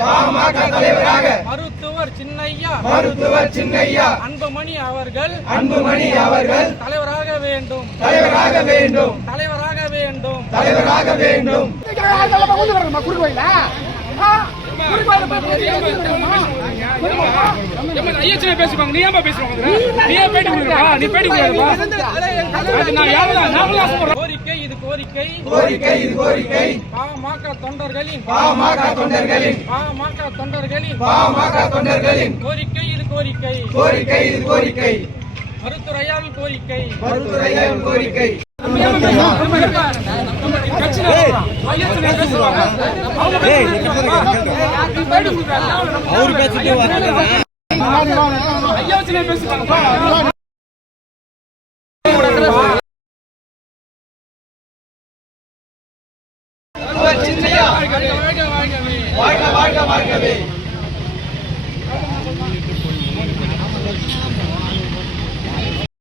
பாமக தலைவராக மருத்துவர் சின்னையா அன்புமணி அவர்கள் தலைவராக வேண்டும். பேசுவாங்க. நீ ஏன் பேசுவாங்க? நீ ஏன் பேட்டி கொடுக்குறா? நீ பேட்டி கொடுக்குறா? கோரிக்கை பாமக தொண்டர்களின் கோரிக்கை மருத்துவரையாவின் கோரிக்கை வாழ்க வாழ்கவே.